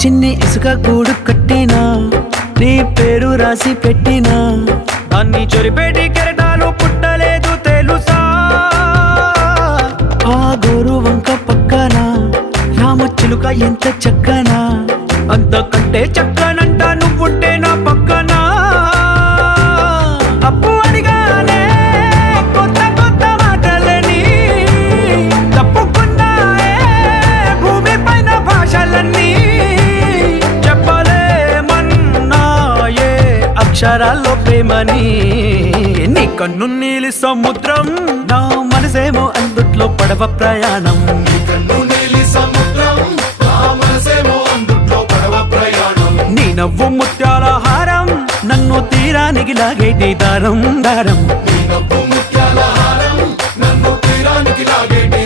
చిన్ని ఇసుక గూడు కట్టినా నీ పేరు రాసి పెట్టినా అన్ని చొరిపేటి కెరటాలు పుట్టలేదు తెలుసా ఆ గోరు వంక పక్కన రామచిలుక ఎంత చక్కనా అంతకంటే చక్కనంట నువ్వుంటే నా పక్కన అప్పు అడిగానే కొత్త కొత్త మాటలని తప్పుకున్నాయే భూమి పైన భాషలన్నీ చెప్పలేమన్నాయే అక్షరాల్లో ప్రేమని నీ కన్ను నీలి సముద్రం నా మనసేమో అందుట్లో పడవ ప్రయాణం నీ నవ్వు ముత్యాల హారం నన్ను తీరానికి లాగేటి దారం దారం నన్ను తీరానికి లాగేటి